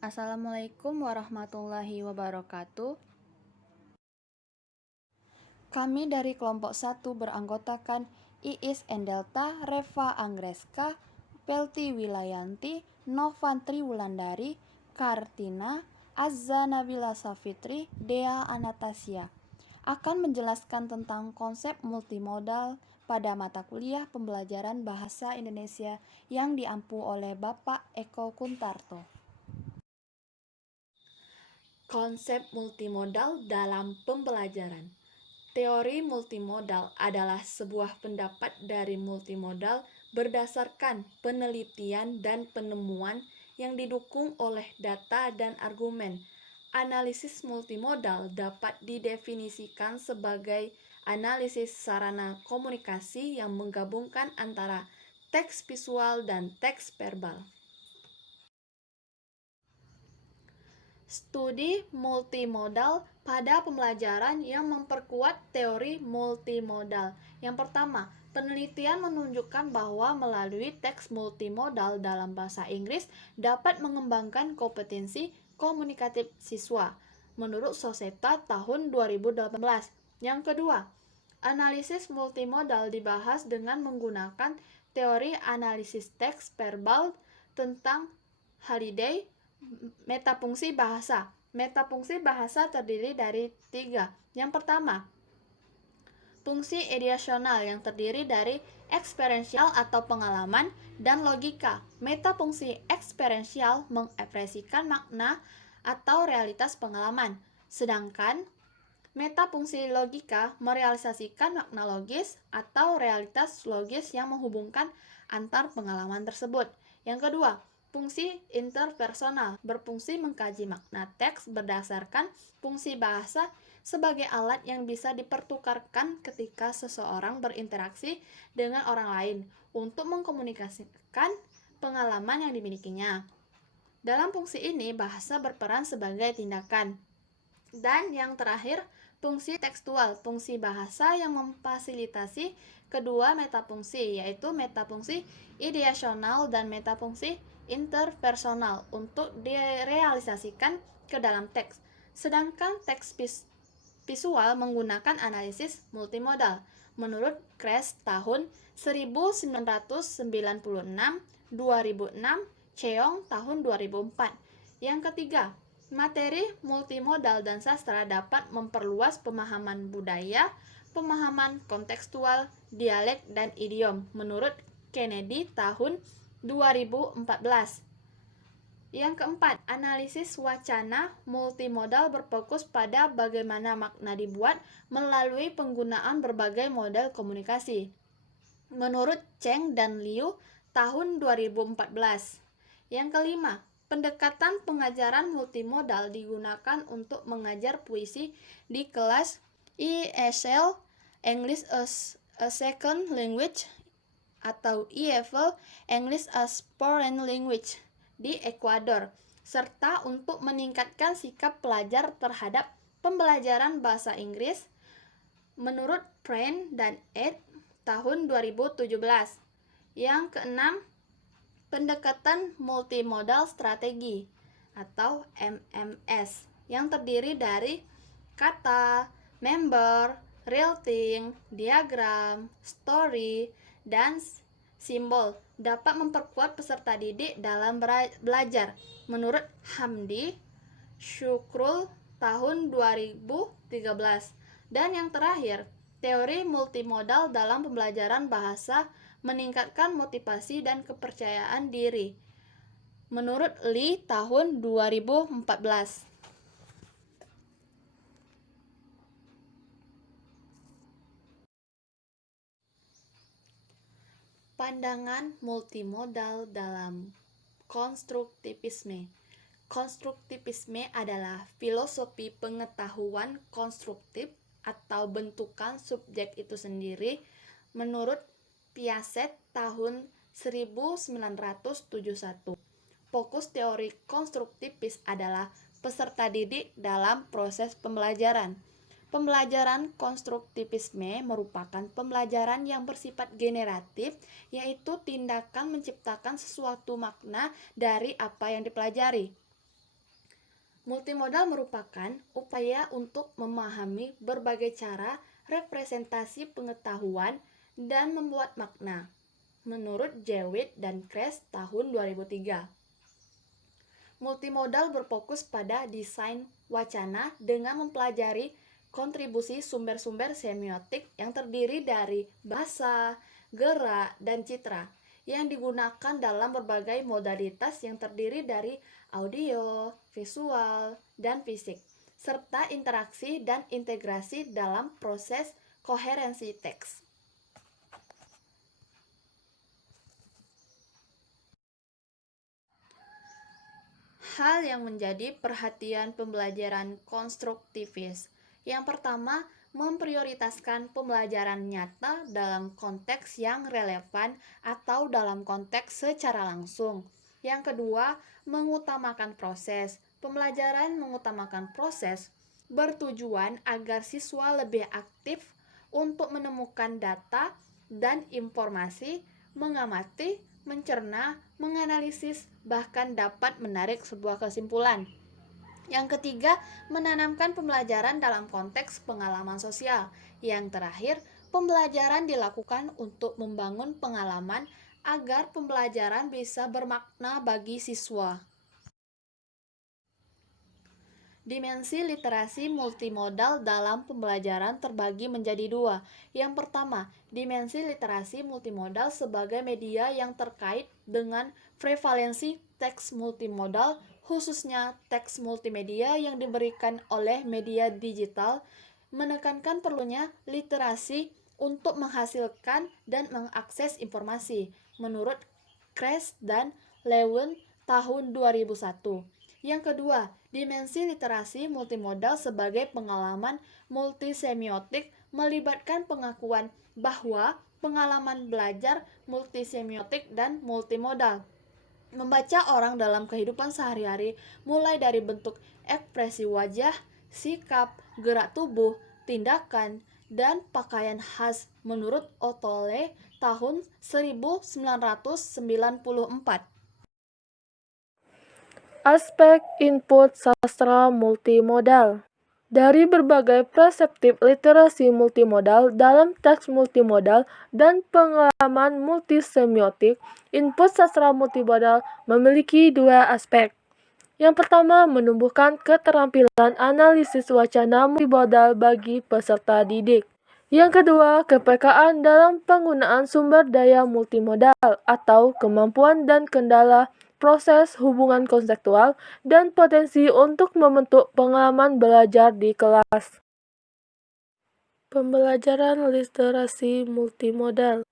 Assalamualaikum warahmatullahi wabarakatuh. Kami dari kelompok 1 beranggotakan Iis Endelta, Reva Anggraska, Pelti Wilayanti, Novantri Wulandari, Kartina, Azza Nabila Safitri, Dea Anastasia akan menjelaskan tentang konsep multimodal pada mata kuliah pembelajaran bahasa Indonesia yang diampu oleh Bapak Eko Kuntarto. Konsep multimodal dalam pembelajaran. Teori multimodal adalah sebuah pendapat dari multimodal berdasarkan penelitian dan penemuan yang didukung oleh data dan argumen. Analisis multimodal dapat didefinisikan sebagai analisis sarana komunikasi yang menggabungkan antara teks visual dan teks verbal. Studi multimodal pada pembelajaran yang memperkuat teori multimodal. Yang pertama, penelitian menunjukkan bahwa melalui teks multimodal dalam bahasa Inggris dapat mengembangkan kompetensi komunikatif siswa. Menurut Soseta tahun 2018. Yang kedua, analisis multimodal dibahas dengan menggunakan teori analisis teks verbal tentang Halliday. Metafungsi bahasa. Metafungsi bahasa terdiri dari 3. Yang pertama, fungsi ideasional yang terdiri dari eksperiensial atau pengalaman dan logika. Metafungsi eksperiensial mengekspresikan makna atau realitas pengalaman, sedangkan metafungsi logika merealisasikan makna logis atau realitas logis yang menghubungkan antar pengalaman tersebut. Yang kedua, fungsi interpersonal berfungsi mengkaji makna teks berdasarkan fungsi bahasa sebagai alat yang bisa dipertukarkan ketika seseorang berinteraksi dengan orang lain untuk mengkomunikasikan pengalaman yang dimilikinya. Dalam fungsi ini, bahasa berperan sebagai tindakan. Dan yang terakhir, fungsi tekstual, fungsi bahasa yang memfasilitasi kedua metafungsi, yaitu metafungsi ideasional dan metafungsi interpersonal untuk direalisasikan ke dalam teks. Sedangkan teks visual menggunakan analisis multimodal. Menurut Kress tahun 1996, 2006, Cheong tahun 2004. Yang ketiga, materi multimodal dan sastra dapat memperluas pemahaman budaya, pemahaman kontekstual, dialek, dan idiom. Menurut Kennedy tahun 2014. Yang keempat, analisis wacana multimodal berfokus pada bagaimana makna dibuat melalui penggunaan berbagai model komunikasi. Menurut Cheng dan Liu tahun 2014. Yang kelima, pendekatan pengajaran multimodal digunakan untuk mengajar puisi di kelas ESL English as a Second Language atau EFL English as Foreign Language di Ekuador, serta untuk meningkatkan sikap pelajar terhadap pembelajaran bahasa Inggris. Menurut Friend dan Ed tahun 2017. Yang keenam, pendekatan multimodal strategi atau MMS yang terdiri dari kata, member, realting, diagram, story, dan simbol dapat memperkuat peserta didik dalam belajar. Menurut Hamdi Syukrul tahun 2013. Dan yang terakhir, teori multimodal dalam pembelajaran bahasa meningkatkan motivasi dan kepercayaan diri. Menurut Lee tahun 2014. Pandangan multimodal dalam konstruktivisme. Konstruktivisme adalah filosofi pengetahuan konstruktif atau bentukan subjek itu sendiri. Menurut Piaget tahun 1971. Fokus teori konstruktivis adalah peserta didik dalam proses pembelajaran. Pembelajaran konstruktivisme merupakan pembelajaran yang bersifat generatif, yaitu tindakan menciptakan sesuatu makna dari apa yang dipelajari. Multimodal merupakan upaya untuk memahami berbagai cara representasi pengetahuan dan membuat makna, menurut Jewett dan Kress tahun 2003. Multimodal berfokus pada desain wacana dengan mempelajari kontribusi sumber-sumber semiotik yang terdiri dari bahasa, gerak, dan citra yang digunakan dalam berbagai modalitas yang terdiri dari audio, visual, dan fisik, serta interaksi dan integrasi dalam proses koherensi teks. Hal yang menjadi perhatian pembelajaran konstruktivis. Yang pertama, memprioritaskan pembelajaran nyata dalam konteks yang relevan atau dalam konteks secara langsung. Yang kedua, mengutamakan proses. Pembelajaran mengutamakan proses bertujuan agar siswa lebih aktif untuk menemukan data dan informasi, mengamati, mencerna, menganalisis, bahkan dapat menarik sebuah kesimpulan. Yang ketiga, menanamkan pembelajaran dalam konteks pengalaman sosial. Yang terakhir, pembelajaran dilakukan untuk membangun pengalaman agar pembelajaran bisa bermakna bagi siswa. Dimensi literasi multimodal dalam pembelajaran terbagi menjadi dua. Yang pertama, dimensi literasi multimodal sebagai media yang terkait dengan prevalensi teks multimodal, khususnya teks multimedia yang diberikan oleh media digital, menekankan perlunya literasi untuk menghasilkan dan mengakses informasi, menurut Kress dan Lewin tahun 2001. Yang kedua, dimensi literasi multimodal sebagai pengalaman multisemiotik melibatkan pengakuan bahwa pengalaman belajar multisemiotik dan multimodal. Membaca orang dalam kehidupan sehari-hari, mulai dari bentuk ekspresi wajah, sikap, gerak tubuh, tindakan, dan pakaian khas menurut Ottole tahun 1994. Aspek input sastra multimodal. Dari berbagai perseptif literasi multimodal dalam teks multimodal dan pengalaman multisemiotik, input sastra multimodal memiliki dua aspek. Yang pertama, menumbuhkan keterampilan analisis wacana multimodal bagi peserta didik. Yang kedua, kepekaan dalam penggunaan sumber daya multimodal atau kemampuan dan kendala proses hubungan konseptual dan potensi untuk membentuk pengalaman belajar di kelas. Pembelajaran literasi multimodal.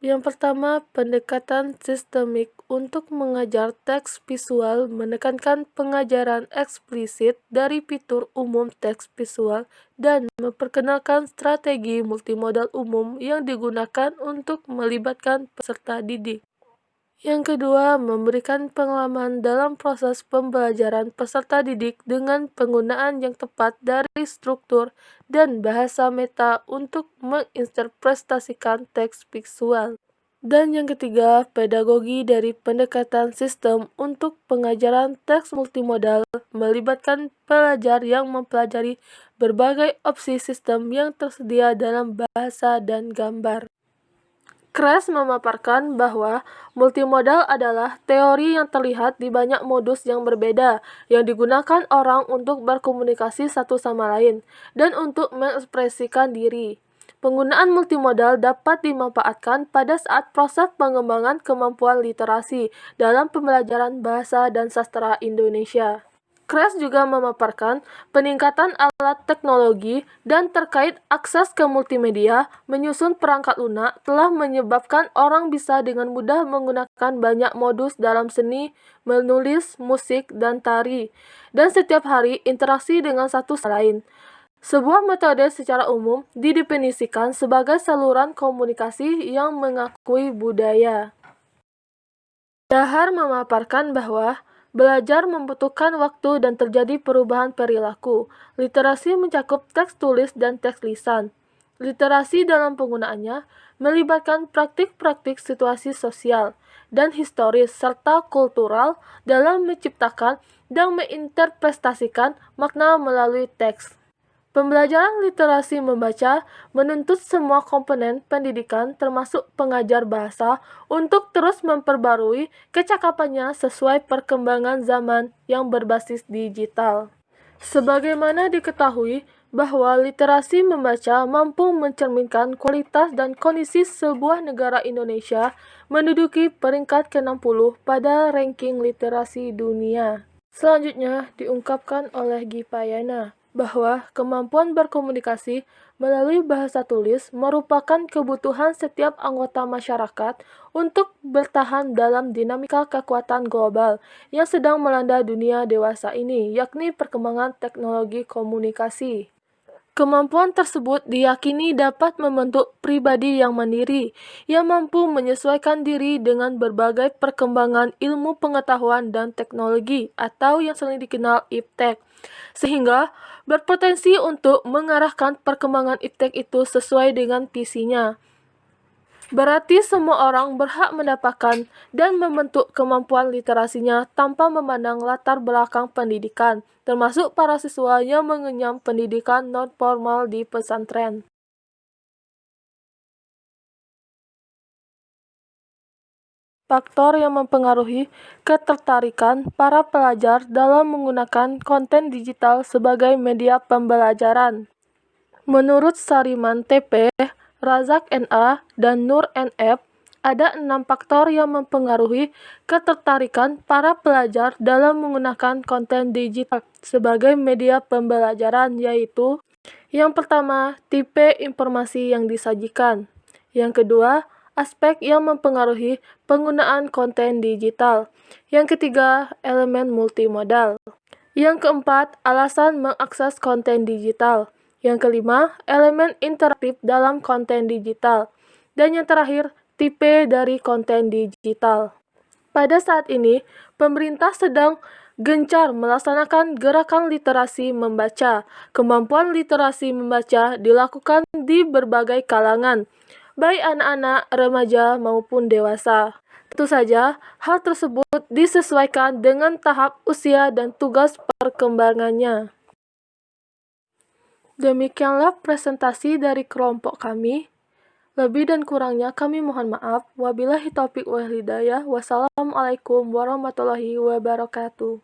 Yang pertama, pendekatan sistemik untuk mengajar teks visual menekankan pengajaran eksplisit dari fitur umum teks visual dan memperkenalkan strategi multimodal umum yang digunakan untuk melibatkan peserta didik. Yang kedua, memberikan pengalaman dalam proses pembelajaran peserta didik dengan penggunaan yang tepat dari struktur dan bahasa meta untuk menginterpretasikan teks visual. Dan yang ketiga, pedagogi dari pendekatan sistem untuk pengajaran teks multimodal melibatkan pelajar yang mempelajari berbagai opsi sistem yang tersedia dalam bahasa dan gambar. Kress memaparkan bahwa multimodal adalah teori yang terlihat di banyak modus yang berbeda yang digunakan orang untuk berkomunikasi satu sama lain dan untuk mengekspresikan diri. Penggunaan multimodal dapat dimanfaatkan pada saat proses pengembangan kemampuan literasi dalam pembelajaran bahasa dan sastra Indonesia. Kress juga memaparkan peningkatan alat teknologi dan terkait akses ke multimedia menyusun perangkat lunak telah menyebabkan orang bisa dengan mudah menggunakan banyak modus dalam seni, menulis, musik, dan tari, dan setiap hari interaksi dengan satu sama lain. Sebuah metode secara umum didefinisikan sebagai saluran komunikasi yang mengakui budaya. Dahar memaparkan bahwa belajar membutuhkan waktu dan terjadi perubahan perilaku. Literasi mencakup teks tulis dan teks lisan. Literasi dalam penggunaannya melibatkan praktik-praktik situasi sosial dan historis serta kultural dalam menciptakan dan menginterpretasikan makna melalui teks. Pembelajaran literasi membaca menuntut semua komponen pendidikan termasuk pengajar bahasa untuk terus memperbarui kecakapannya sesuai perkembangan zaman yang berbasis digital. Sebagaimana diketahui bahwa literasi membaca mampu mencerminkan kualitas dan kondisi sebuah negara. Indonesia menduduki peringkat ke-60 pada ranking literasi dunia. Selanjutnya diungkapkan oleh Gipayana bahwa kemampuan berkomunikasi melalui bahasa tulis merupakan kebutuhan setiap anggota masyarakat untuk bertahan dalam dinamika kekuatan global yang sedang melanda dunia dewasa ini, yakni perkembangan teknologi komunikasi. Kemampuan tersebut diyakini dapat membentuk pribadi yang mandiri, yang mampu menyesuaikan diri dengan berbagai perkembangan ilmu pengetahuan dan teknologi atau yang sering dikenal iptek, sehingga berpotensi untuk mengarahkan perkembangan iptek itu sesuai dengan visinya. Berarti semua orang berhak mendapatkan dan membentuk kemampuan literasinya tanpa memandang latar belakang pendidikan, termasuk para siswa yang mengenyam pendidikan non-formal di pesantren. Faktor yang mempengaruhi ketertarikan para pelajar dalam menggunakan konten digital sebagai media pembelajaran. Menurut Sariman TP, Razak NA, dan Nur NF, ada 6 faktor yang mempengaruhi ketertarikan para pelajar dalam menggunakan konten digital sebagai media pembelajaran, yaitu: yang pertama, tipe informasi yang disajikan. Yang kedua, aspek yang mempengaruhi penggunaan konten digital. Yang ketiga, elemen multimodal. Yang keempat, alasan mengakses konten digital. Yang kelima, elemen interaktif dalam konten digital. Dan yang terakhir, tipe dari konten digital. Pada saat ini, pemerintah sedang gencar melaksanakan gerakan literasi membaca. Kemampuan literasi membaca dilakukan di berbagai kalangan, baik anak-anak, remaja, maupun dewasa. Tentu saja, hal tersebut disesuaikan dengan tahap usia dan tugas perkembangannya. Demikianlah presentasi dari kelompok kami. Lebih dan kurangnya kami mohon maaf. Wabillahi taufiq wal hidayah. Wassalamualaikum warahmatullahi wabarakatuh.